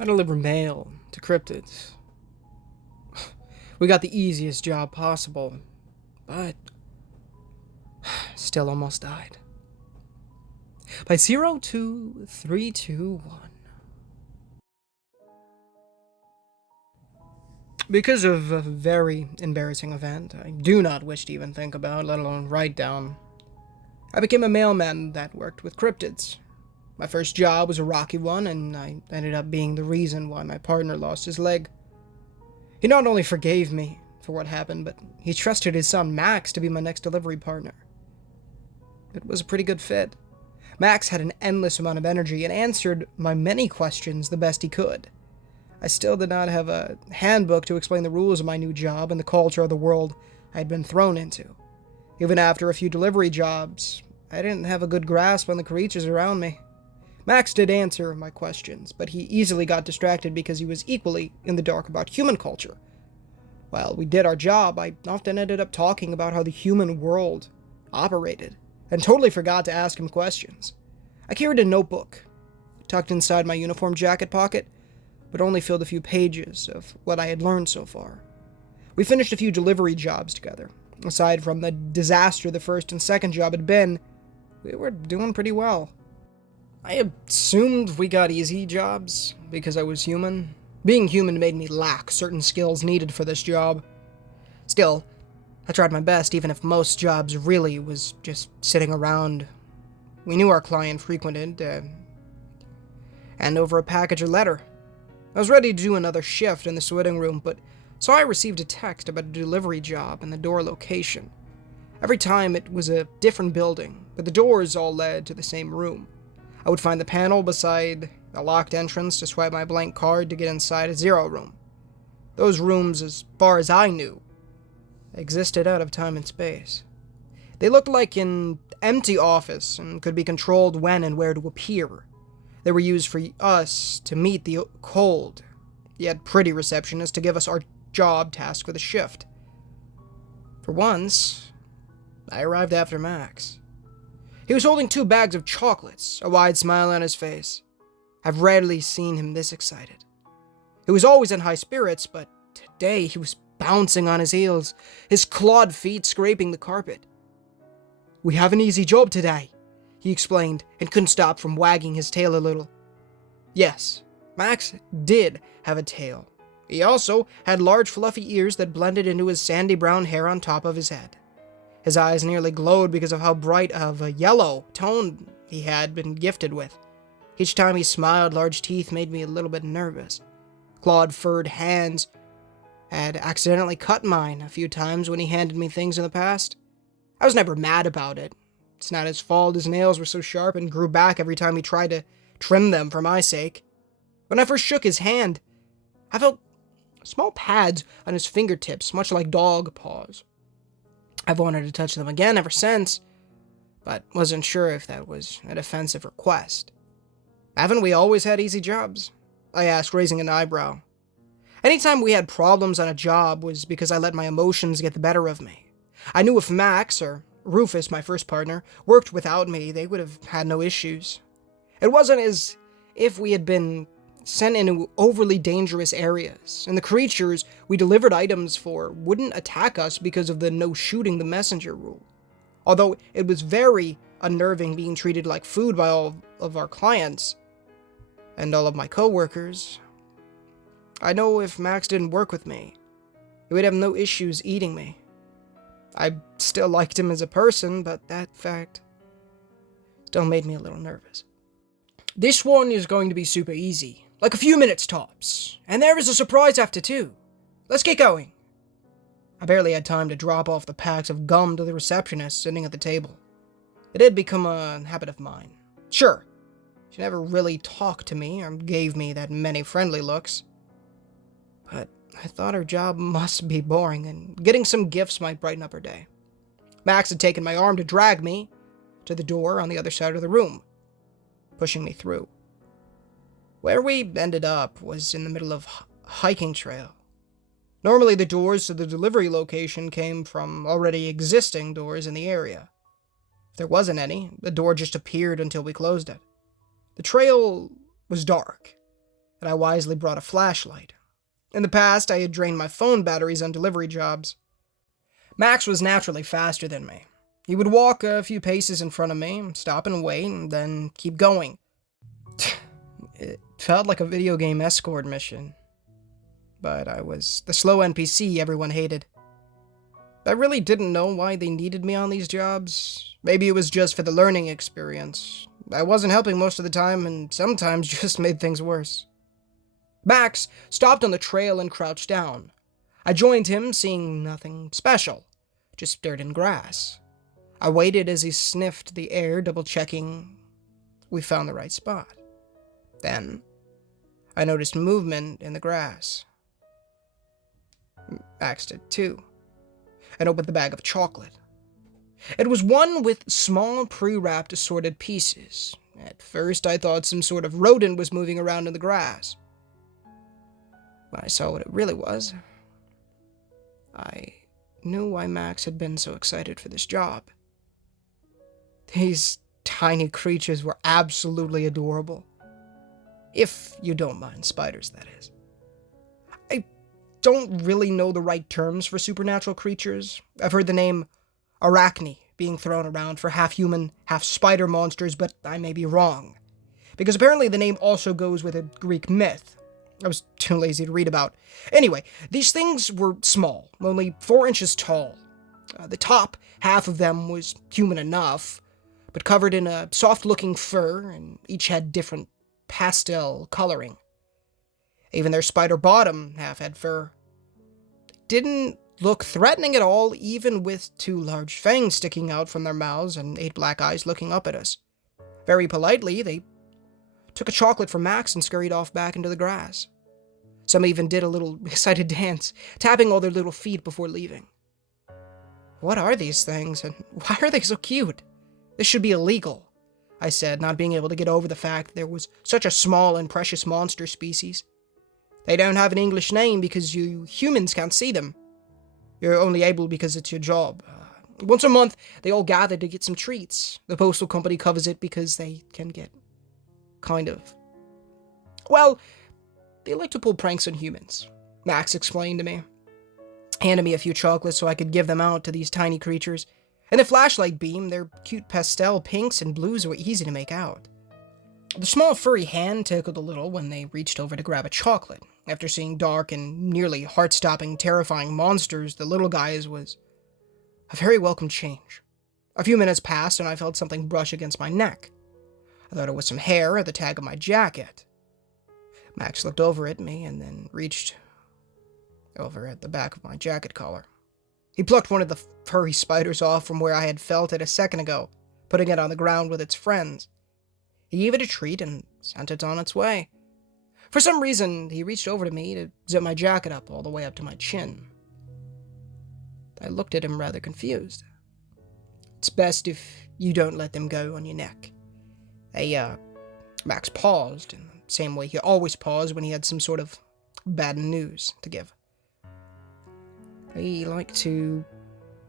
I deliver mail to cryptids. We got the easiest job possible, but still almost died. By 02321. Because of a very embarrassing event I do not wish to even think about, let alone write down, I became a mailman that worked with cryptids. My first job was a rocky one, and I ended up being the reason why my partner lost his leg. He not only forgave me for what happened, but he trusted his son Max to be my next delivery partner. It was a pretty good fit. Max had an endless amount of energy and answered my many questions the best he could. I still did not have a handbook to explain the rules of my new job and the culture of the world I had been thrown into. Even after a few delivery jobs, I didn't have a good grasp on the creatures around me. Max did answer my questions, but he easily got distracted because he was equally in the dark about human culture. While we did our job, I often ended up talking about how the human world operated, and totally forgot to ask him questions. I carried a notebook, tucked inside my uniform jacket pocket, but only filled a few pages of what I had learned so far. We finished a few delivery jobs together. Aside from the disaster the first and second job had been, we were doing pretty well. I assumed we got easy jobs because I was human. Being human made me lack certain skills needed for this job. Still, I tried my best, even if most jobs really was just sitting around. We knew our client frequented, and over a package or letter. I was ready to do another shift in the sweating room, but so I received a text about a delivery job and the door location. Every time it was a different building, but the doors all led to the same room. I would find the panel beside a locked entrance to swipe my blank card to get inside a zero room. Those rooms, as far as I knew, existed out of time and space. They looked like an empty office and could be controlled when and where to appear. They were used for us to meet the cold, yet pretty receptionist to give us our job task for the shift. For once, I arrived after Max. He was holding 2 bags of chocolates, a wide smile on his face. I've rarely seen him this excited. He was always in high spirits, but today he was bouncing on his heels, his clawed feet scraping the carpet. "We have an easy job today," he explained, and couldn't stop from wagging his tail a little. Yes, Max did have a tail. He also had large fluffy ears that blended into his sandy brown hair on top of his head. His eyes nearly glowed because of how bright of a yellow tone he had been gifted with. Each time he smiled, large teeth made me a little bit nervous. Clawed furred hands had accidentally cut mine a few times when he handed me things in the past. I was never mad about it. It's not his fault his nails were so sharp and grew back every time he tried to trim them for my sake. When I first shook his hand, I felt small pads on his fingertips, much like dog paws. I've wanted to touch them again ever since, but wasn't sure if that was a defensive request. "Haven't we always had easy jobs?" I asked, raising an eyebrow. Anytime we had problems on a job was because I let my emotions get the better of me. I knew if Max, or Rufus, my first partner, worked without me, they would have had no issues. It wasn't as if we had been sent into overly dangerous areas, and the creatures we delivered items for wouldn't attack us because of the no shooting the messenger rule. Although it was very unnerving being treated like food by all of our clients and all of my coworkers. I know if Max didn't work with me, he would have no issues eating me. I still liked him as a person, but that fact still made me a little nervous. "This one is going to be super easy, like a few minutes tops, and there is a surprise after too. Let's get going." I barely had time to drop off the packs of gum to the receptionist sitting at the table. It had become a habit of mine. Sure, she never really talked to me or gave me that many friendly looks, but I thought her job must be boring, and getting some gifts might brighten up her day. Max had taken my arm to drag me to the door on the other side of the room, pushing me through. Where we ended up was in the middle of a hiking trail. Normally the doors to the delivery location came from already existing doors in the area. If there wasn't any, the door just appeared until we closed it. The trail was dark, and I wisely brought a flashlight. In the past, I had drained my phone batteries on delivery jobs. Max was naturally faster than me. He would walk a few paces in front of me, stop and wait, and then keep going. It felt like a video game escort mission. But I was the slow NPC everyone hated. I really didn't know why they needed me on these jobs. Maybe it was just for the learning experience. I wasn't helping most of the time, and sometimes just made things worse. Max stopped on the trail and crouched down. I joined him, seeing nothing special, just dirt and grass. I waited as he sniffed the air, double-checking we found the right spot. Then, I noticed movement in the grass. Max did too, and opened the bag of chocolate. It was one with small pre-wrapped assorted pieces. At first, I thought some sort of rodent was moving around in the grass. When I saw what it really was, I knew why Max had been so excited for this job. These tiny creatures were absolutely adorable. If you don't mind spiders, that is. I don't really know the right terms for supernatural creatures. I've heard the name arachne being thrown around for half-human, half-spider monsters, but I may be wrong. Because apparently the name also goes with a Greek myth I was too lazy to read about. Anyway, these things were small, only 4 inches tall. The top half of them was human enough, but covered in a soft-looking fur, and each had different pastel coloring. Even their spider bottom half had fur. They didn't look threatening at all, even with 2 large fangs sticking out from their mouths and 8 black eyes looking up at us. Very politely, they took a chocolate from Max and scurried off back into the grass. Some even did a little excited dance, tapping all their little feet before leaving. What are these things, and why are they so cute? This should be illegal, I said, not being able to get over the fact there was such a small and precious monster species. They don't have an English name because you humans can't see them. You're only able because it's your job. Once a month, they all gather to get some treats. The postal company covers it because they can get kind of... Well, they like to pull pranks on humans, Max explained to me, handed me a few chocolates so I could give them out to these tiny creatures. In the flashlight beam, their cute pastel pinks and blues were easy to make out. The small furry hand tickled a little when they reached over to grab a chocolate. After seeing dark and nearly heart-stopping, terrifying monsters, the little guys was a very welcome change. A few minutes passed and I felt something brush against my neck. I thought it was some hair at the tag of my jacket. Max looked over at me and then reached over at the back of my jacket collar. He plucked one of the furry spiders off from where I had felt it a second ago, putting it on the ground with its friends. He gave it a treat and sent it on its way. For some reason, he reached over to me to zip my jacket up all the way up to my chin. I looked at him rather confused. It's best if you don't let them go on your neck. Max paused in the same way he always paused when he had some sort of bad news to give. They like to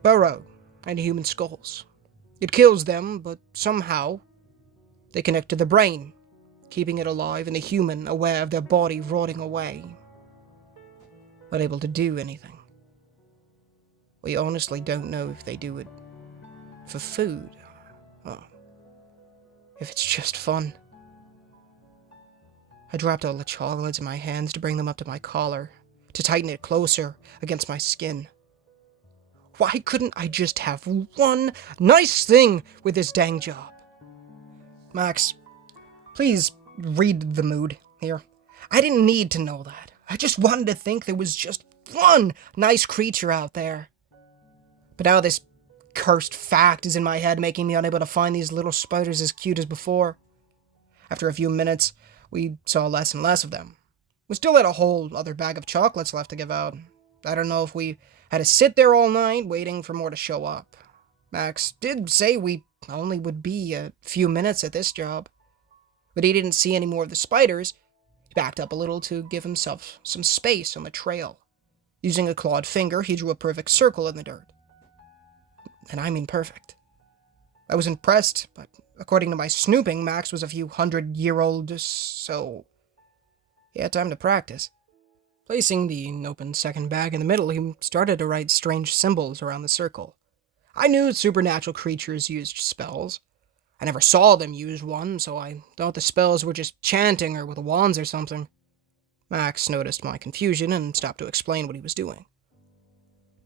burrow into human skulls. It kills them, but somehow they connect to the brain, keeping it alive and the human aware of their body rotting away, unable to do anything. We honestly don't know if they do it for food, or if it's just fun. I dropped all the chocolates in my hands to bring them up to my collar, to tighten it closer against my skin. Why couldn't I just have one nice thing with this dang job? Max, please read the mood here. I didn't need to know that. I just wanted to think there was just one nice creature out there. But now this cursed fact is in my head, making me unable to find these little spiders as cute as before. After a few minutes, we saw less and less of them. We still had a whole other bag of chocolates left to give out. I don't know if we had to sit there all night waiting for more to show up. Max did say we only would be a few minutes at this job. But he didn't see any more of the spiders. He backed up a little to give himself some space on the trail. Using a clawed finger, he drew a perfect circle in the dirt. And I mean perfect. I was impressed, but according to my snooping, Max was a few 100-year-old, so He had time to practice. Placing the open second bag in the middle, he started to write strange symbols around the circle. I knew supernatural creatures used spells. I never saw them use one, so I thought the spells were just chanting or with wands or something. Max noticed my confusion and stopped to explain what he was doing.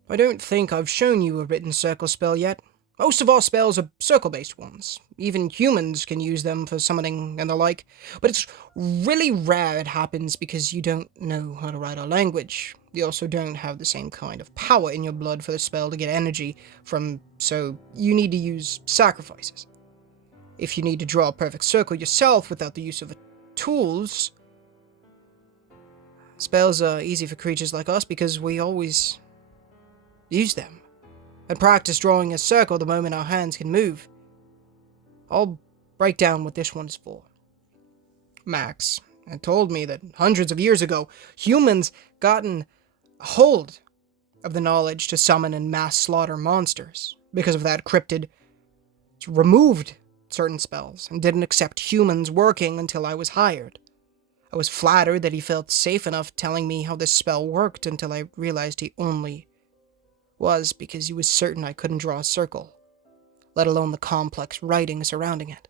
I don't think I've shown you a written circle spell yet. Most of our spells are circle-based ones. Even humans can use them for summoning and the like, but it's really rare it happens because you don't know how to write our language. You also don't have the same kind of power in your blood for the spell to get energy from, so you need to use sacrifices. If you need to draw a perfect circle yourself without the use of tools, spells are easy for creatures like us because we always use them and practice drawing a circle the moment our hands can move. I'll break down what this one's for. Max had told me that hundreds of years ago, humans gotten a hold of the knowledge to summon and mass slaughter monsters. Because of that, cryptid removed certain spells and didn't accept humans working until I was hired. I was flattered that he felt safe enough telling me how this spell worked until I realized he only was because he was certain I couldn't draw a circle, let alone the complex writing surrounding it.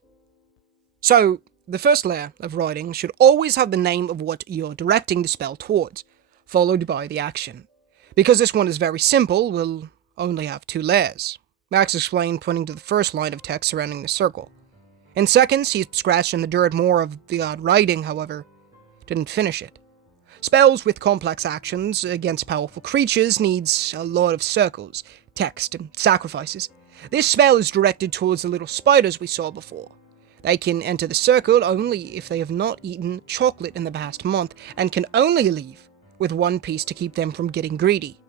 So, the first layer of writing should always have the name of what you're directing the spell towards, followed by the action. Because this one is very simple, we'll only have 2 layers. Max explained, pointing to the first line of text surrounding the circle. In seconds, he scratched in the dirt more of the odd writing, however, didn't finish it. Spells with complex actions against powerful creatures needs a lot of circles, text, and sacrifices. This spell is directed towards the little spiders we saw before. They can enter the circle only if they have not eaten chocolate in the past month, and can only leave with 1 piece to keep them from getting greedy.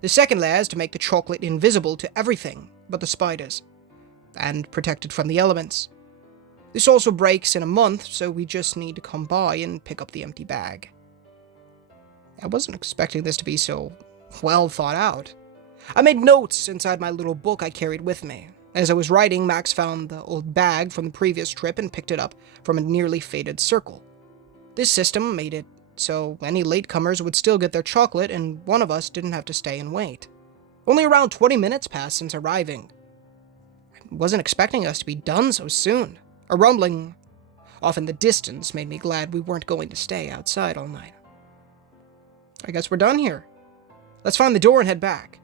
The second layer is to make the chocolate invisible to everything but the spiders, and protected from the elements. This also breaks in a month, so we just need to come by and pick up the empty bag. I wasn't expecting this to be so well thought out. I made notes inside my little book I carried with me. As I was writing, Max found the old bag from the previous trip and picked it up from a nearly faded circle. This system made it so any latecomers would still get their chocolate and one of us didn't have to stay and wait. Only around 20 minutes passed since arriving. I wasn't expecting us to be done so soon. A rumbling off in the distance made me glad we weren't going to stay outside all night. I guess we're done here. Let's find the door and head back,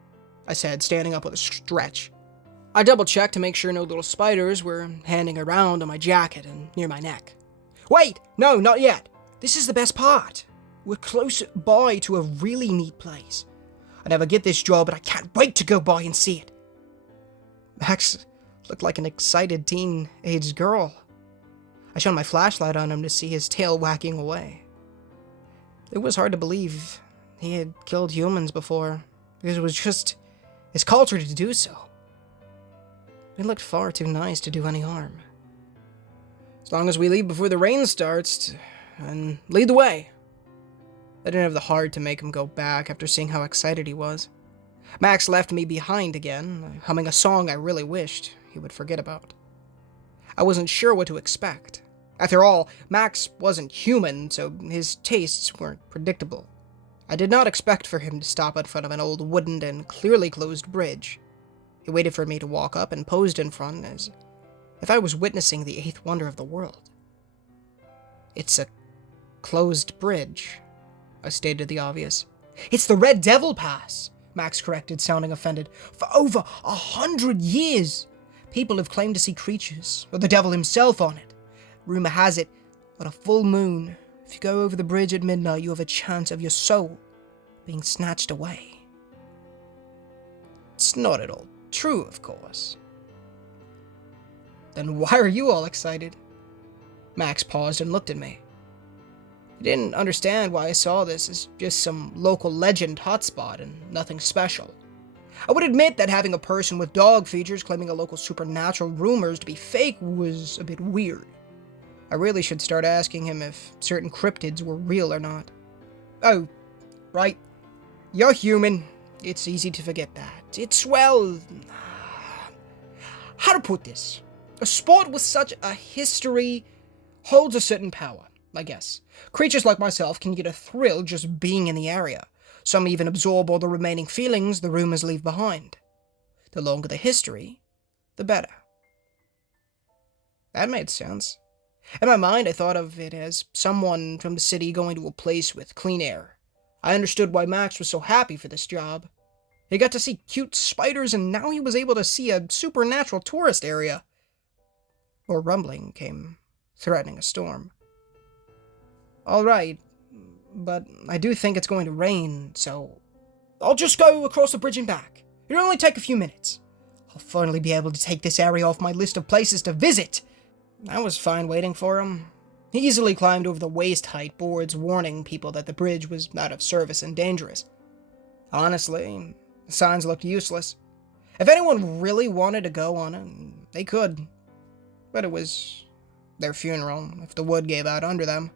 I said, standing up with a stretch. I double-checked to make sure no little spiders were hanging around on my jacket and near my neck. Wait! No, not yet! This is the best part. We're close by to a really neat place. I never get this job, but I can't wait to go by and see it. Max looked like an excited teen-aged girl. I shone my flashlight on him to see his tail wagging away. It was hard to believe he had killed humans before, because it was just his culture to do so. He looked far too nice to do any harm. As long as we leave before the rain starts, and lead the way. I didn't have the heart to make him go back after seeing how excited he was. Max left me behind again, humming a song I really wished he would forget about. I wasn't sure what to expect. After all, Max wasn't human, so his tastes weren't predictable. I did not expect for him to stop in front of an old wooden and clearly closed bridge. He waited for me to walk up and posed in front as if I was witnessing the 8th wonder of the world. It's a closed bridge, I stated the obvious. It's the Red Devil Pass, Max corrected, sounding offended. For over 100 years, people have claimed to see creatures, or the devil himself on it. Rumor has it, on a full moon, if you go over the bridge at midnight, you have a chance of your soul being snatched away. It's not at all true, of course. Then why are you all excited? Max paused and looked at me. He didn't understand why I saw this as just some local legend hotspot and nothing special. I would admit that having a person with dog features claiming a local supernatural rumors to be fake was a bit weird. I really should start asking him if certain cryptids were real or not. Oh, right. You're human. It's easy to forget that. It's, well, how to put this? A sport with such a history holds a certain power. I guess. Creatures like myself can get a thrill just being in the area. Some even absorb all the remaining feelings the rumors leave behind. The longer the history, the better. That made sense. In my mind, I thought of it as someone from the city going to a place with clean air. I understood why Max was so happy for this job. He got to see cute spiders, and now he was able to see a supernatural tourist area. More rumbling came, threatening a storm. All right, but I do think it's going to rain, so I'll just go across the bridge and back. It'll only take a few minutes. I'll finally be able to take this area off my list of places to visit. I was fine waiting for him. He easily climbed over the waist-height boards warning people that the bridge was out of service and dangerous. Honestly, the signs looked useless. If anyone really wanted to go on it, they could. But it was their funeral if the wood gave out under them.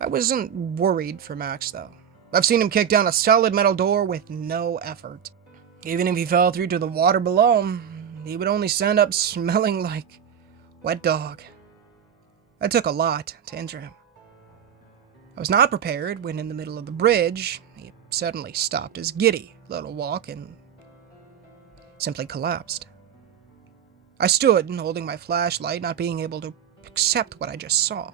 I wasn't worried for Max, though. I've seen him kick down a solid metal door with no effort. Even if he fell through to the water below, he would only stand up smelling like wet dog. It took a lot to injure him. I was not prepared when in the middle of the bridge, he suddenly stopped his giddy little walk and simply collapsed. I stood, holding my flashlight, not being able to accept what I just saw.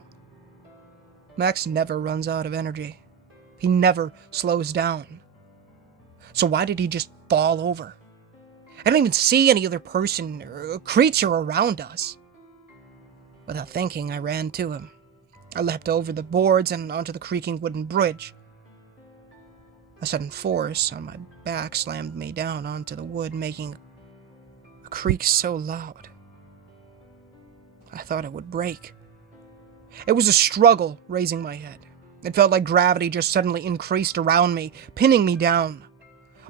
Max never runs out of energy. He never slows down. So why did he just fall over? I don't even see any other person or creature around us. Without thinking, I ran to him. I leapt over the boards and onto the creaking wooden bridge. A sudden force on my back slammed me down onto the wood, making a creak so loud I thought it would break. It was a struggle raising my head. It felt like gravity just suddenly increased around me, pinning me down.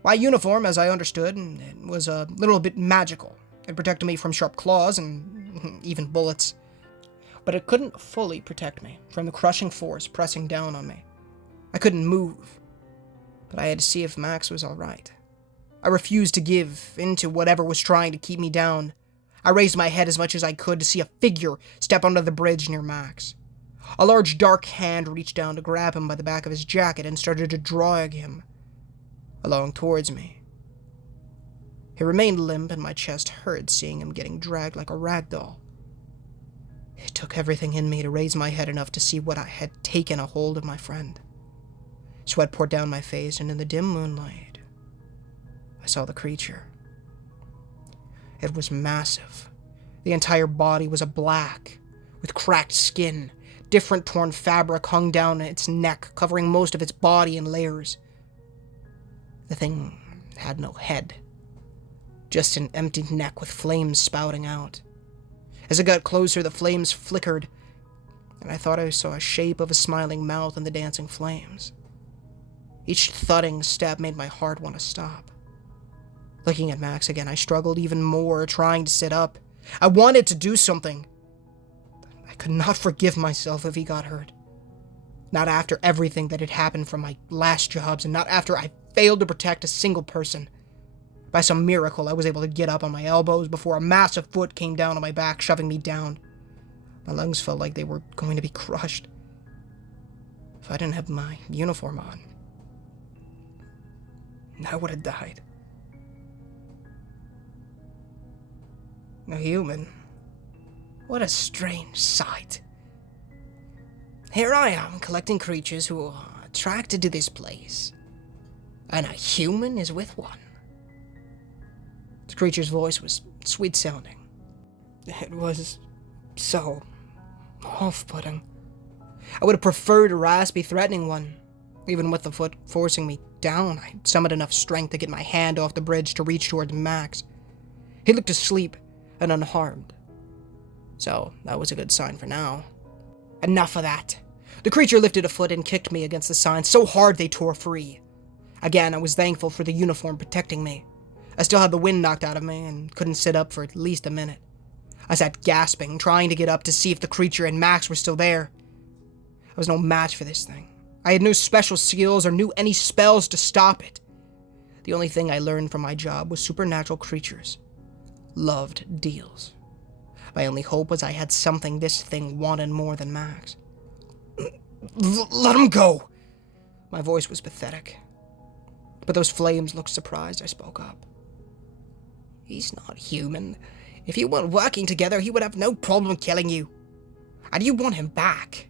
My uniform, as I understood, was a little bit magical. It protected me from sharp claws and even bullets. But it couldn't fully protect me from the crushing force pressing down on me. I couldn't move, but I had to see if Max was all right. I refused to give in to whatever was trying to keep me down. I raised my head as much as I could to see a figure step onto the bridge near Max. A large dark hand reached down to grab him by the back of his jacket and started to drag him along towards me. He remained limp and my chest hurt seeing him getting dragged like a rag doll. It took everything in me to raise my head enough to see what I had taken a hold of my friend. Sweat poured down my face, and in the dim moonlight, I saw the creature. It was massive. The entire body was a black, with cracked skin. Different torn fabric hung down its neck, covering most of its body in layers. The thing had no head, just an empty neck with flames spouting out. As it got closer, the flames flickered, and I thought I saw a shape of a smiling mouth in the dancing flames. Each thudding step made my heart want to stop. Looking at Max again, I struggled even more, trying to sit up. I wanted to do something. I could not forgive myself if he got hurt. Not after everything that had happened from my last jobs, and not after I failed to protect a single person. By some miracle, I was able to get up on my elbows before a massive foot came down on my back, shoving me down. My lungs felt like they were going to be crushed. If I didn't have my uniform on, I would have died. A human. What a strange sight. Here I am, collecting creatures who are attracted to this place, and a human is with one. The creature's voice was sweet-sounding. It was so off-putting. I would have preferred a raspy, threatening one. Even with the foot forcing me down, I summoned enough strength to get my hand off the bridge to reach towards Max. He looked asleep and unharmed, so that was a good sign for now. Enough of that. The creature lifted a foot and kicked me against the signs so hard they tore free. Again, I was thankful for the uniform protecting me. I still had the wind knocked out of me and couldn't sit up for at least a minute. I sat gasping, trying to get up to see if the creature and Max were still there. I was no match for this thing. I had no special skills or knew any spells to stop it. The only thing I learned from my job was supernatural creatures loved deals. My only hope was I had something this thing wanted more than Max. Let him go! My voice was pathetic. But those flames looked surprised. I spoke up. He's not human. If you weren't working together, he would have no problem killing you. How do you want him back?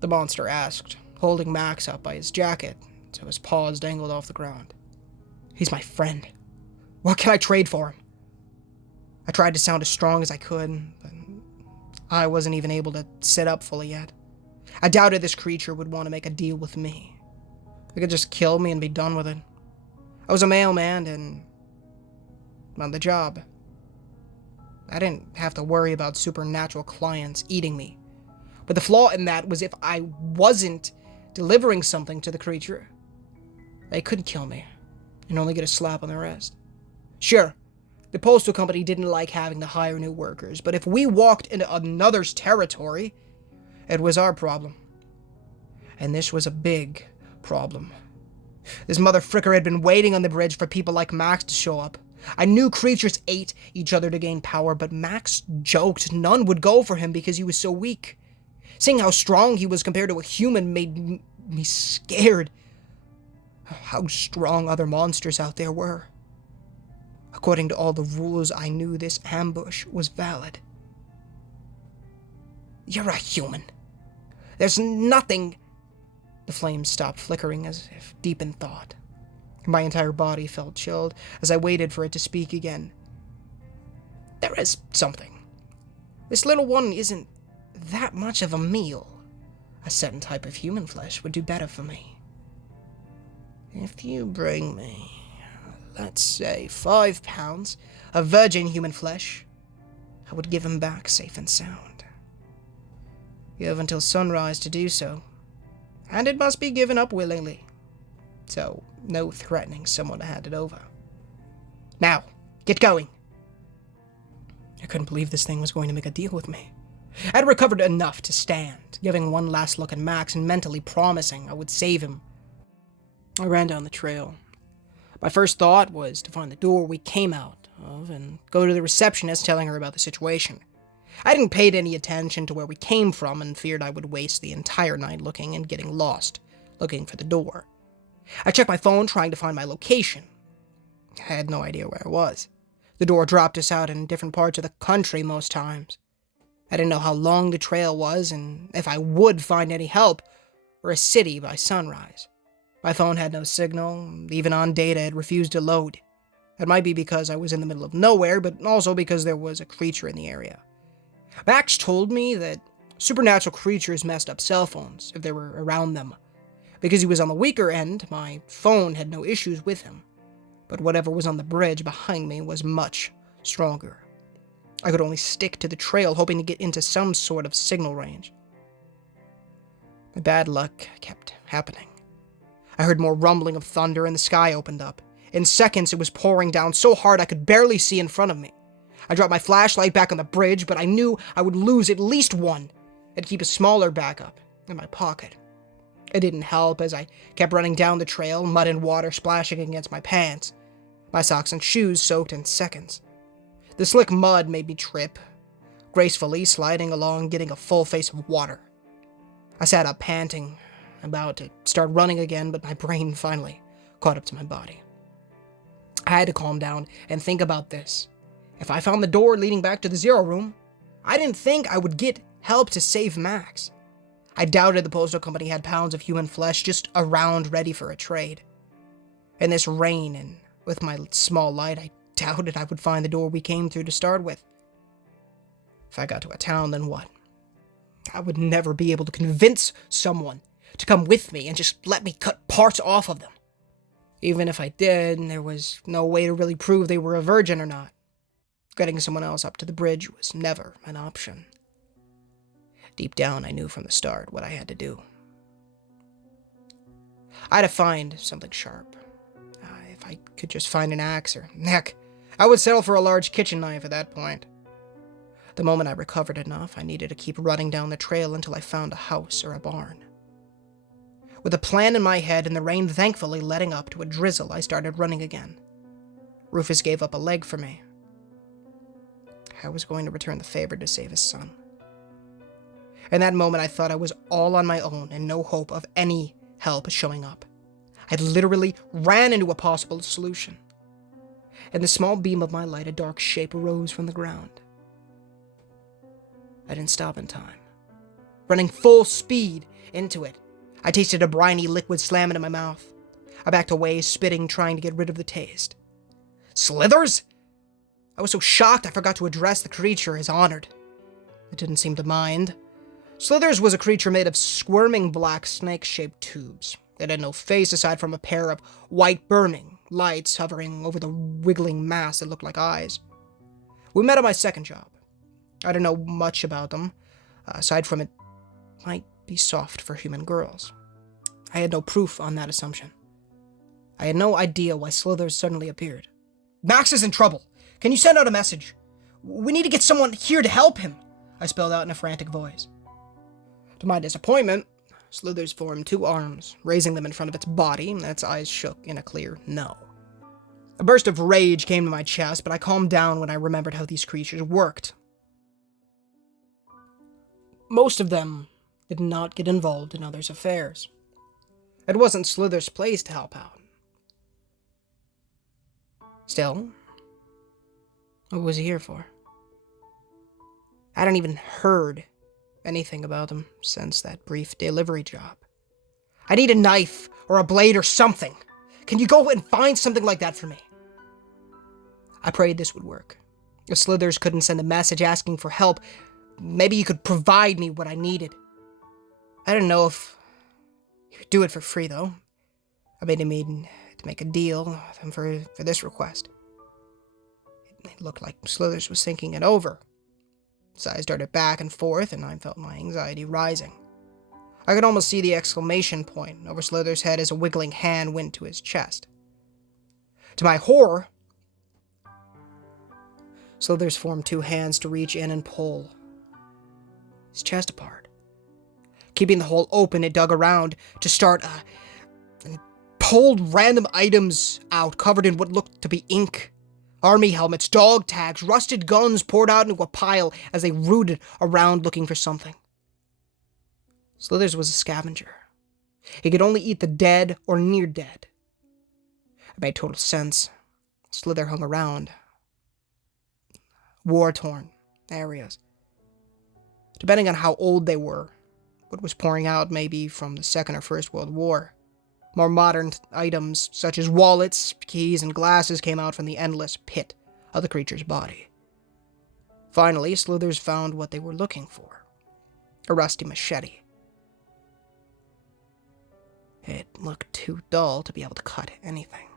The monster asked, holding Max up by his jacket, so his paws dangled off the ground. He's my friend. What can I trade for him? I tried to sound as strong as I could, but I wasn't even able to sit up fully yet. I doubted this creature would want to make a deal with me. It could just kill me and be done with it. I was a mailman and on the job. I didn't have to worry about supernatural clients eating me. But the flaw in that was if I wasn't delivering something to the creature, they could kill me and only get a slap on the wrist. Sure, the postal company didn't like having to hire new workers, but if we walked into another's territory, it was our problem. And this was a big problem. This motherfricker had been waiting on the bridge for people like Max to show up. I knew creatures ate each other to gain power, but Max joked none would go for him because he was so weak. Seeing how strong he was compared to a human made me scared. How strong other monsters out there were. According to all the rules, I knew this ambush was valid. You're a human. There's nothing... The flames stopped flickering as if deep in thought. My entire body felt chilled as I waited for it to speak again. There is something. This little one isn't that much of a meal. A certain type of human flesh would do better for me. If you bring me, let's say, 5 pounds of virgin human flesh, I would give him back safe and sound. You have until sunrise to do so, and it must be given up willingly. So, no threatening someone to hand it over. Now, get going. I couldn't believe this thing was going to make a deal with me. I had recovered enough to stand, giving one last look at Max and mentally promising I would save him. I ran down the trail. My first thought was to find the door we came out of and go to the receptionist telling her about the situation. I hadn't paid any attention to where we came from and feared I would waste the entire night looking and getting lost, looking for the door. I checked my phone trying to find my location. I had no idea where I was. The door dropped us out in different parts of the country most times. I didn't know how long the trail was and if I would find any help or a city by sunrise. My phone had no signal, even on data it refused to load. It might be because I was in the middle of nowhere, but also because there was a creature in the area. Max told me that supernatural creatures messed up cell phones if they were around them. Because he was on the weaker end, my phone had no issues with him. But whatever was on the bridge behind me was much stronger. I could only stick to the trail, hoping to get into some sort of signal range. My bad luck kept happening. I heard more rumbling of thunder and the sky opened up. In seconds, it was pouring down so hard I could barely see in front of me. I dropped my flashlight back on the bridge, but I knew I would lose at least one and keep a smaller backup in my pocket. It didn't help as I kept running down the trail, mud and water splashing against my pants. My socks and shoes soaked in seconds. The slick mud made me trip, gracefully sliding along, getting a full face of water. I sat up panting, about to start running again, but my brain finally caught up to my body. I had to calm down and think about this. If I found the door leading back to the Zero Room, I didn't think I would get help to save Max. I doubted the postal company had pounds of human flesh just around ready for a trade. In this rain and with my small light, I doubted I would find the door we came through to start with. If I got to a town, then what? I would never be able to convince someone to come with me and just let me cut parts off of them. Even if I did, there was no way to really prove they were a virgin or not. Getting someone else up to the bridge was never an option. Deep down, I knew from the start what I had to do. I had to find something sharp. If I could just find an axe or, heck, I would settle for a large kitchen knife at that point. The moment I recovered enough, I needed to keep running down the trail until I found a house or a barn. With a plan in my head and the rain thankfully letting up to a drizzle, I started running again. Rufus gave up a leg for me. I was going to return the favor to save his son. In that moment, I thought I was all on my own and no hope of any help showing up. I literally ran into a possible solution. In the small beam of my light, a dark shape arose from the ground. I didn't stop in time. Running full speed into it, I tasted a briny liquid slam into my mouth. I backed away, spitting, trying to get rid of the taste. Slithers? I was so shocked I forgot to address the creature as honored. It didn't seem to mind. Slithers was a creature made of squirming black snake-shaped tubes. It had no face aside from a pair of white burning lights hovering over the wiggling mass that looked like eyes. We met at my second job. I didn't know much about them, aside from it might be soft for human girls. I had no proof on that assumption. I had no idea why Slithers suddenly appeared. Max is in trouble. Can you send out a message? We need to get someone here to help him, I spelled out in a frantic voice. To my disappointment, Slithers formed two arms, raising them in front of its body, and its eyes shook in a clear no. A burst of rage came to my chest, but I calmed down when I remembered how these creatures worked. Most of them did not get involved in others' affairs. It wasn't Slithers' place to help out. Still, what was he here for? I hadn't even heard anything about him since that brief delivery job. I need a knife or a blade or something. Can you go and find something like that for me? I prayed this would work. If Slithers couldn't send a message asking for help, maybe you could provide me what I needed. I didn't know if you could do it for free, though. I made him to make a deal with him for this request. It looked like Slithers was thinking it over. His eyes darted back and forth, and I felt my anxiety rising. I could almost see the exclamation point over Slithers' head as a wiggling hand went to his chest. To my horror, Slithers formed two hands to reach in and pull his chest apart. Keeping the hole open, it dug around to start and pulled random items out covered in what looked to be ink. Army helmets, dog tags, rusted guns poured out into a pile as they rooted around looking for something. Slithers was a scavenger. He could only eat the dead or near dead. It made total sense. Slither hung around war-torn areas. Depending on how old they were, what was pouring out may be from the Second or First World War. More modern items, such as wallets, keys, and glasses, came out from the endless pit of the creature's body. Finally, Slithers found what they were looking for. A rusty machete. It looked too dull to be able to cut anything.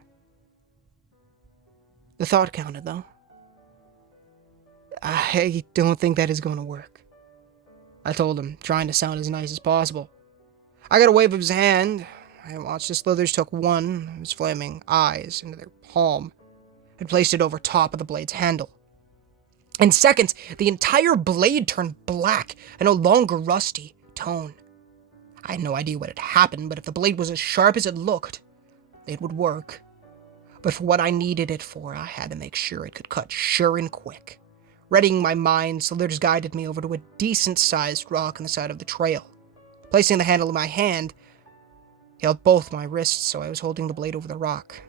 The thought counted, though. I don't think that is going to work, I told him, trying to sound as nice as possible. I got a wave of his hand. I watched as Slithers took one of his flaming eyes into their palm and placed it over top of the blade's handle. In seconds, the entire blade turned black and no longer rusty tone. I had no idea what had happened, but if the blade was as sharp as it looked, it would work. But for what I needed it for, I had to make sure it could cut sure and quick. Readying my mind, Slithers guided me over to a decent-sized rock on the side of the trail. Placing the handle in my hand, he held both my wrists so I was holding the blade over the rock.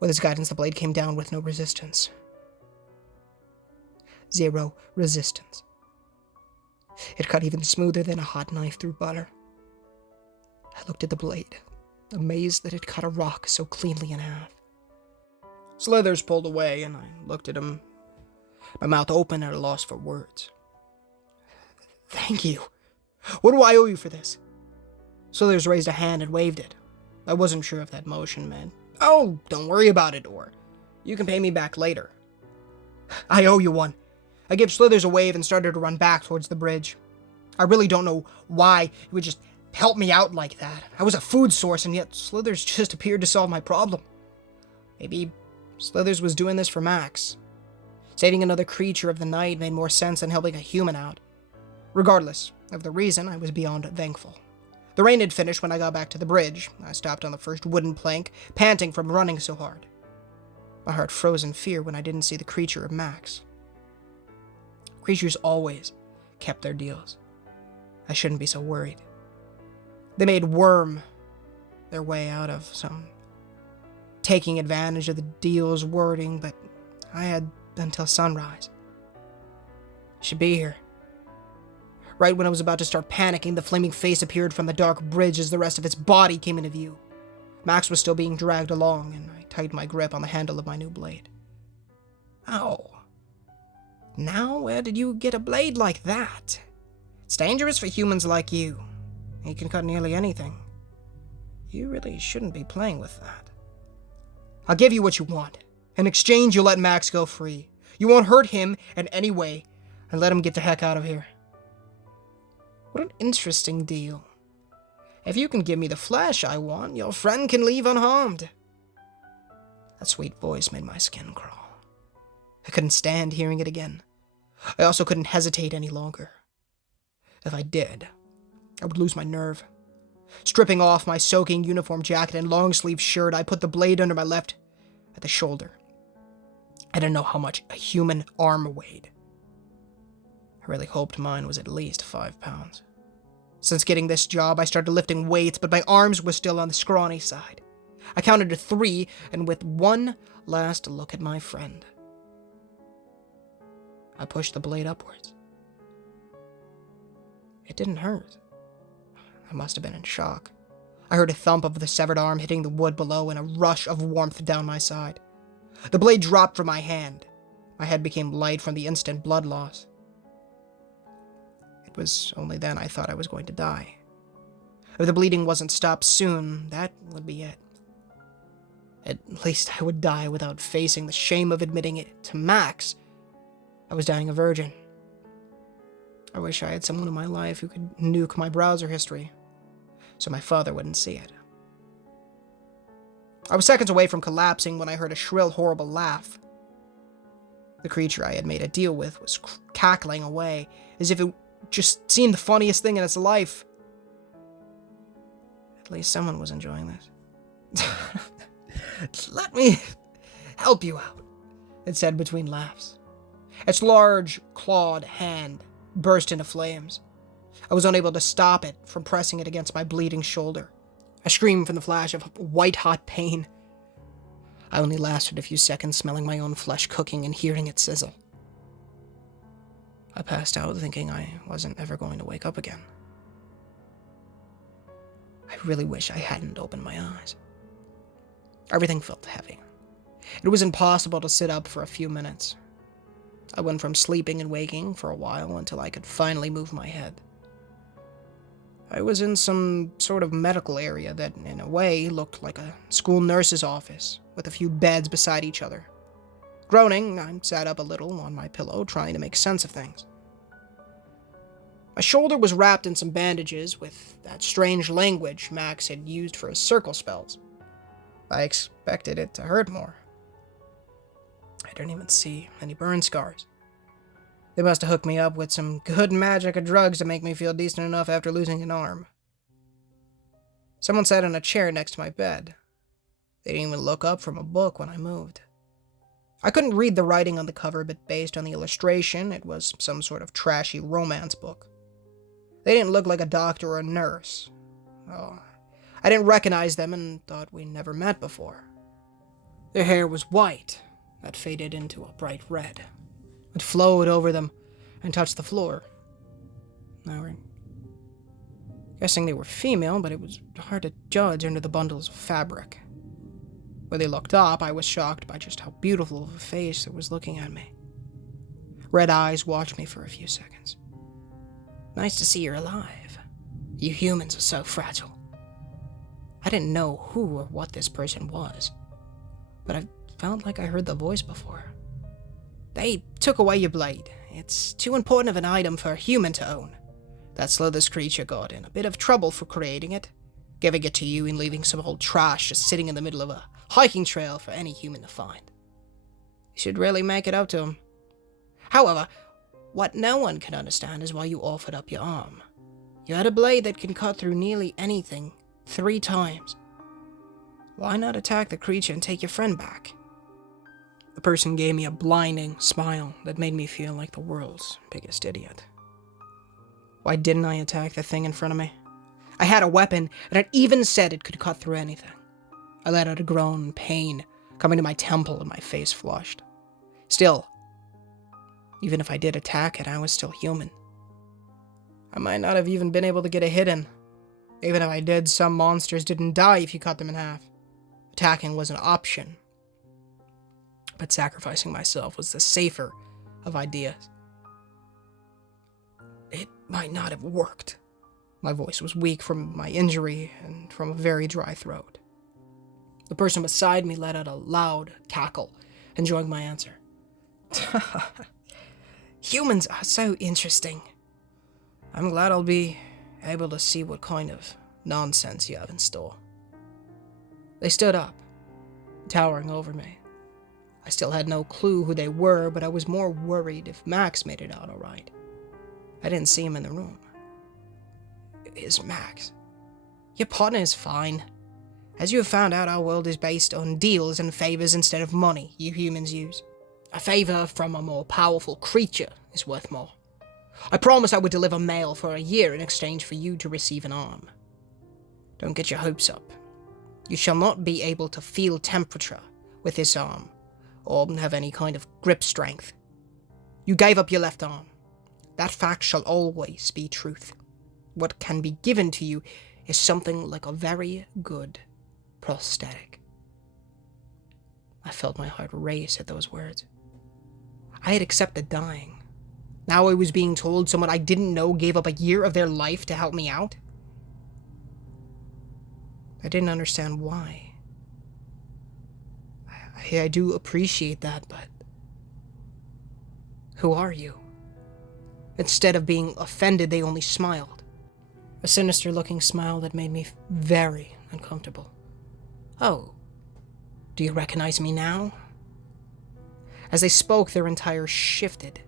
With his guidance, the blade came down with no resistance. Zero resistance. It cut even smoother than a hot knife through butter. I looked at the blade, amazed that it cut a rock so cleanly in half. Slithers pulled away, and I looked at him, my mouth open at a loss for words. Thank you. What do I owe you for this? Slithers raised a hand and waved it. I wasn't sure if that motion meant, oh, don't worry about it, or you can pay me back later. I owe you one. I gave Slithers a wave and started to run back towards the bridge. I really don't know why he would just help me out like that. I was a food source, and yet Slithers just appeared to solve my problem. Maybe Slithers was doing this for Max. Saving another creature of the night made more sense than helping a human out. Regardless of the reason, I was beyond thankful. The rain had finished when I got back to the bridge. I stopped on the first wooden plank, panting from running so hard. My heart froze in fear when I didn't see the creature of Max. Creatures always kept their deals. I shouldn't be so worried. They made worm their way out of some taking advantage of the deal's wording, but I had until sunrise. Should be here. Right when I was about to start panicking, the flaming face appeared from the dark bridge as the rest of its body came into view. Max was still being dragged along, and I tightened my grip on the handle of my new blade. Oh. Now where did you get a blade like that? It's dangerous for humans like you. He can cut nearly anything. You really shouldn't be playing with that. I'll give you what you want. In exchange, you'll let Max go free. You won't hurt him in any way, and let him get the heck out of here. What an interesting deal. If you can give me the flesh I want, your friend can leave unharmed. That sweet voice made my skin crawl. I couldn't stand hearing it again. I also couldn't hesitate any longer. If I did, I would lose my nerve. Stripping off my soaking uniform jacket and long-sleeve shirt, I put the blade under my left at the shoulder. I didn't know how much a human arm weighed. I really hoped mine was at least 5 pounds. Since getting this job, I started lifting weights, but my arms were still on the scrawny side. I counted to 3, and with one last look at my friend, I pushed the blade upwards. It didn't hurt. I must have been in shock. I heard a thump of the severed arm hitting the wood below and a rush of warmth down my side. The blade dropped from my hand. My head became light from the instant blood loss. It was only then I thought I was going to die. If the bleeding wasn't stopped soon, that would be it. At least I would die without facing the shame of admitting it to Max. I was dying a virgin. I wish I had someone in my life who could nuke my browser history, so my father wouldn't see it. I was seconds away from collapsing when I heard a shrill, horrible laugh. The creature I had made a deal with was cackling away, as if it just seemed the funniest thing in its life. At least someone was enjoying this. Let me help you out, it said between laughs. Its large, clawed hand burst into flames. I was unable to stop it from pressing it against my bleeding shoulder. I screamed from the flash of white-hot pain. I only lasted a few seconds, smelling my own flesh cooking and hearing it sizzle. I passed out thinking I wasn't ever going to wake up again. I really wish I hadn't opened my eyes. Everything felt heavy. It was impossible to sit up for a few minutes. I went from sleeping and waking for a while until I could finally move my head. I was in some sort of medical area that, in a way, looked like a school nurse's office, with a few beds beside each other. Groaning, I sat up a little on my pillow, trying to make sense of things. My shoulder was wrapped in some bandages with that strange language Max had used for his circle spells. I expected it to hurt more. I didn't even see any burn scars. They must have hooked me up with some good magic or drugs to make me feel decent enough after losing an arm. Someone sat in a chair next to my bed. They didn't even look up from a book when I moved. I couldn't read the writing on the cover, but based on the illustration, it was some sort of trashy romance book. They didn't look like a doctor or a nurse. Oh, I didn't recognize them and thought we'd never met before. Their hair was white, that faded into a bright red. It flowed over them and touched the floor. I was guessing they were female, but it was hard to judge under the bundles of fabric. When they looked up, I was shocked by just how beautiful of a face that was looking at me. Red eyes watched me for a few seconds. Nice to see you're alive. You humans are so fragile. I didn't know who or what this person was, but I felt like I heard the voice before. They took away your blade. It's too important of an item for a human to own. That slithers creature got in a bit of trouble for creating it, giving it to you and leaving some old trash just sitting in the middle of a hiking trail for any human to find. You should really make it up to him. However, what no one can understand is why you offered up your arm. You had a blade that can cut through nearly anything 3 times. Why not attack the creature and take your friend back? The person gave me a blinding smile that made me feel like the world's biggest idiot. Why didn't I attack the thing in front of me? I had a weapon, and it even said it could cut through anything. I let out a groan in pain, coming to my temple and my face flushed. Still, even if I did attack it, I was still human. I might not have even been able to get a hit in. Even if I did, some monsters didn't die if you cut them in half. Attacking was an option. But sacrificing myself was the safer of ideas. It might not have worked. My voice was weak from my injury and from a very dry throat. The person beside me let out a loud cackle, enjoying my answer. Humans are so interesting. I'm glad I'll be able to see what kind of nonsense you have in store. They stood up, towering over me. I still had no clue who they were, but I was more worried if Max made it out all right. I didn't see him in the room. Is Max? Your partner is fine. As you have found out, our world is based on deals and favors instead of money you humans use. A favor from a more powerful creature is worth more. I promised I would deliver mail for a year in exchange for you to receive an arm. Don't get your hopes up. You shall not be able to feel temperature with this arm, or have any kind of grip strength. You gave up your left arm. That fact shall always be truth. What can be given to you is something like a very good prosthetic. I felt my heart race at those words. I had accepted dying. Now I was being told someone I didn't know gave up a year of their life to help me out. I didn't understand why. I do appreciate that, but who are you? Instead of being offended, they only smiled. A sinister-looking smile that made me very uncomfortable. Oh, do you recognize me now? As they spoke, their entire shifted,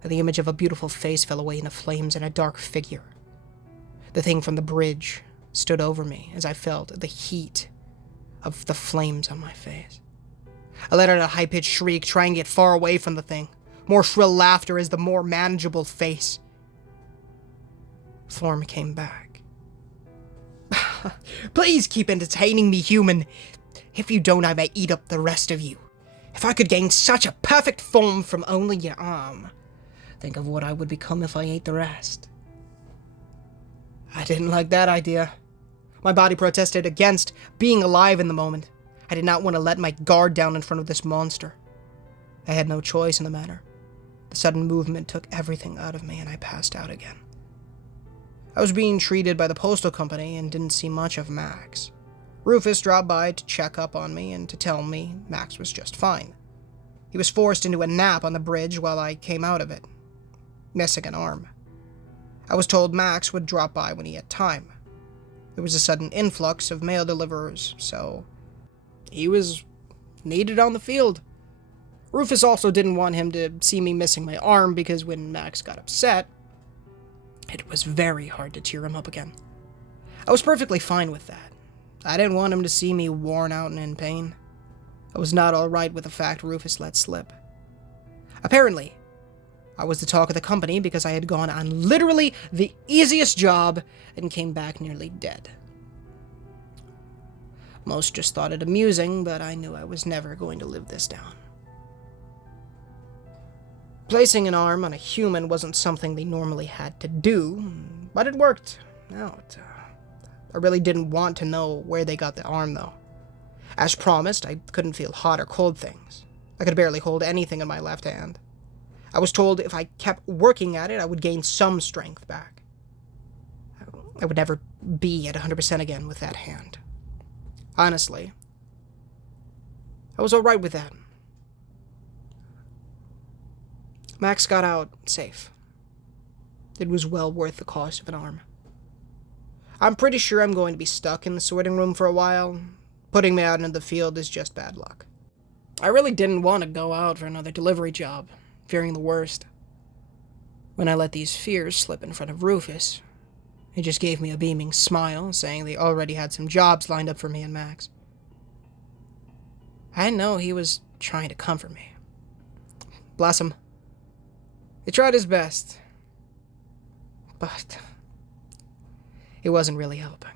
and the image of a beautiful face fell away into flames and a dark figure. The thing from the bridge stood over me as I felt the heat of the flames on my face. I let out a high-pitched shriek, trying to get far away from the thing. More shrill laughter as the more manageable face. Form came back. Please keep entertaining me, human. If you don't, I may eat up the rest of you. If I could gain such a perfect form from only your arm, think of what I would become if I ate the rest. I didn't like that idea. My body protested against being alive in the moment. I did not want to let my guard down in front of this monster. I had no choice in the matter. The sudden movement took everything out of me, and I passed out again. I was being treated by the postal company and didn't see much of Max. Rufus dropped by to check up on me and to tell me Max was just fine. He was forced into a nap on the bridge while I came out of it, missing an arm. I was told Max would drop by when he had time. There was a sudden influx of mail deliverers, so he was needed on the field. Rufus also didn't want him to see me missing my arm because when Max got upset, it was very hard to cheer him up again. I was perfectly fine with that. I didn't want him to see me worn out and in pain. I was not all right with the fact Rufus let slip. Apparently, I was the talk of the company because I had gone on literally the easiest job and came back nearly dead. Most just thought it amusing, but I knew I was never going to live this down. Placing an arm on a human wasn't something they normally had to do, but it worked out. I really didn't want to know where they got the arm, though. As promised, I couldn't feel hot or cold things. I could barely hold anything in my left hand. I was told if I kept working at it, I would gain some strength back. I would never be at 100% again with that hand. Honestly, I was alright with that. Max got out safe. It was well worth the cost of an arm. I'm pretty sure I'm going to be stuck in the sorting room for a while. Putting me out into the field is just bad luck. I really didn't want to go out for another delivery job, fearing the worst. When I let these fears slip in front of Rufus, he just gave me a beaming smile, saying they already had some jobs lined up for me and Max. I know he was trying to comfort me. Bless him. He tried his best. but it wasn't really helping.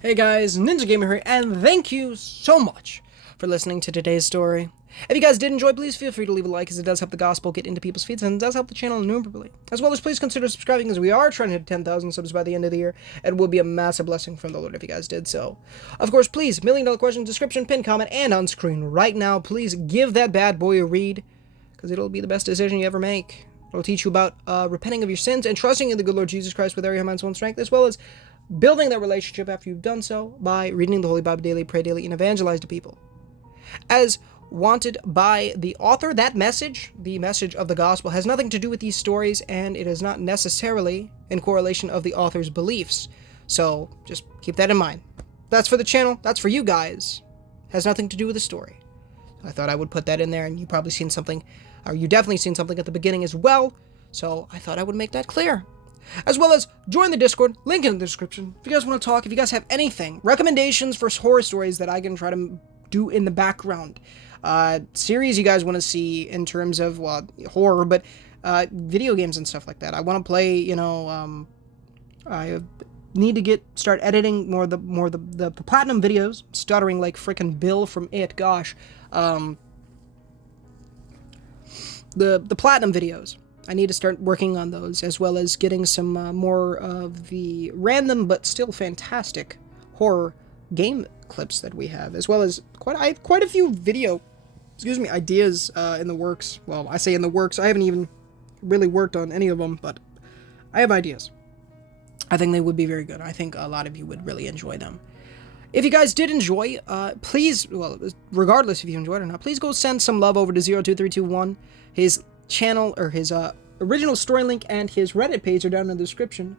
Hey guys, Ninja Gamer here, and thank you so much for listening to today's story. If you guys did enjoy, please feel free to leave a like, as it does help the gospel get into people's feeds, and it does help the channel innumerably. As well as please consider subscribing, as we are trying to hit 10,000 subs by the end of the year, and it would be a massive blessing from the Lord if you guys did so. Of course, please, $1 million question, description, pin, comment, and on screen right now, please give that bad boy a read, because it'll be the best decision you ever make. It'll teach you about repenting of your sins and trusting in the good Lord Jesus Christ with every your mind, soul, and strength, as well as building that relationship after you've done so by reading the Holy Bible daily, pray daily, and evangelize to people. As wanted by the author, that message, the message of the gospel, has nothing to do with these stories, and it is not necessarily in correlation of the author's beliefs. So just keep that in mind. That's for the channel. That's for you guys. Has nothing to do with the story. I thought I would put that in there, and you probably seen something, or you definitely seen something at the beginning as well. So I thought I would make that clear. As well as join the Discord, link in the description. If you guys want to talk, if you guys have anything, recommendations for horror stories that I can try to do in the background, series you guys want to see in terms of, well, horror, but video games and stuff like that. I want to play, you know, I need to start editing more the platinum videos, stuttering like freaking Bill from It, gosh. The platinum videos. I need to start working on those, as well as getting some more of the random but still fantastic horror game clips that we have, as well as quite a few video, ideas in the works. Well, I say in the works. I haven't even really worked on any of them, but I have ideas. I think they would be very good. I think a lot of you would really enjoy them. If you guys did enjoy, please, well, regardless if you enjoyed or not, please go send some love over to 02321. His channel, or his original story link, and his Reddit page are down in the description.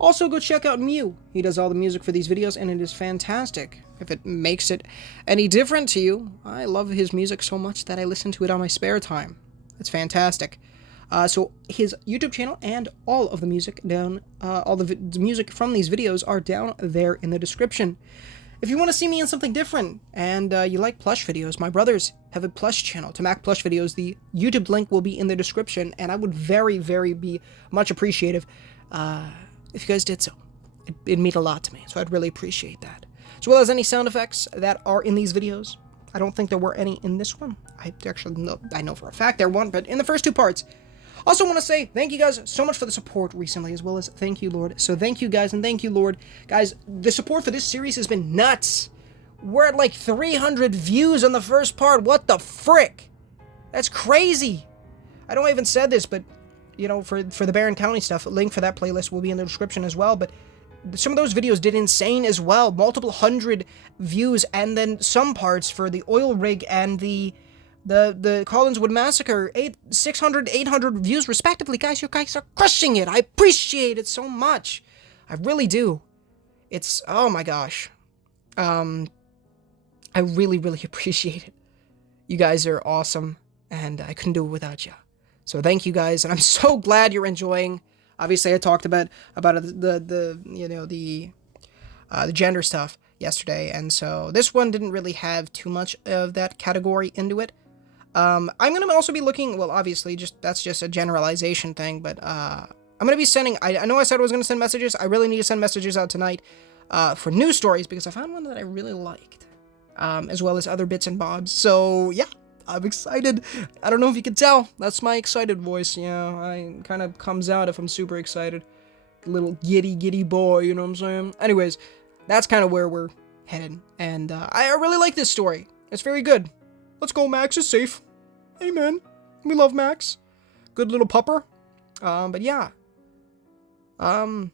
Also, go check out Mew. He does all the music for these videos, and it is fantastic. If it makes it any different to you, I love his music so much that I listen to it on my spare time. It's fantastic. So his YouTube channel and all of the music down, all the music from these videos are down there in the description. If you want to see me in something different, and you like plush videos, my brothers have a plush channel, to Mac Plush Videos. The YouTube link will be in the description, and I would very, very be much appreciative if you guys did so. It'd mean a lot to me, so I'd really appreciate that. As well as any sound effects that are in these videos. I don't think there were any in this one. I know for a fact there weren't, but in the first two parts. Also want to say thank you guys so much for the support recently, as well as thank you, Lord. So thank you guys, and thank you, Lord. Guys, the support for this series has been nuts. We're at like 300 views on the first part. What the frick? That's crazy. I don't even said this, but, you know, for the Barron County stuff, a link for that playlist will be in the description as well, but some of those videos did insane as well. Multiple hundred views, and then some parts for the oil rig and the Collinswood Massacre, 600, 800 views respectively. Guys, you guys are crushing it. I appreciate it so much. I really do. It's, oh my gosh. I really, really appreciate it. You guys are awesome, and I couldn't do it without you. So thank you guys, and I'm so glad you're enjoying. Obviously, I talked about the gender stuff yesterday, and so this one didn't really have too much of that category into it. I'm going to also be looking, well, obviously, that's just a generalization thing, but I'm going to be sending, I know I said I was going to send messages. I really need to send messages out tonight for new stories, because I found one that I really liked, as well as other bits and bobs. So, yeah, I'm excited. I don't know if you can tell. That's my excited voice, yeah. It kind of comes out if I'm super excited. Little giddy boy, you know what I'm saying? Anyways, that's kind of where we're headed, and I really like this story. It's very good. Let's go, Max is safe. Amen. We love Max. Good little pupper. But yeah. I'm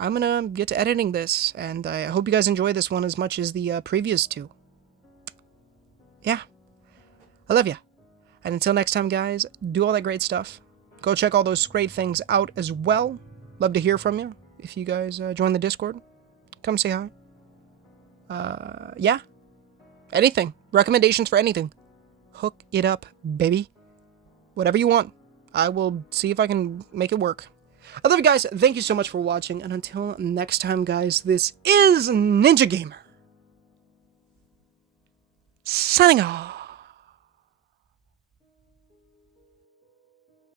gonna get to editing this, and I hope you guys enjoy this one as much as the previous two. Yeah. I love ya. And until next time, guys, do all that great stuff. Go check all those great things out as well. Love to hear from you. If you guys join the Discord, come say hi. Yeah. Anything. Recommendations for anything. Hook it up, baby. Whatever you want. I will see if I can make it work. I love you guys. Thank you so much for watching. And until next time, guys, this is Ninja Gamer, signing off.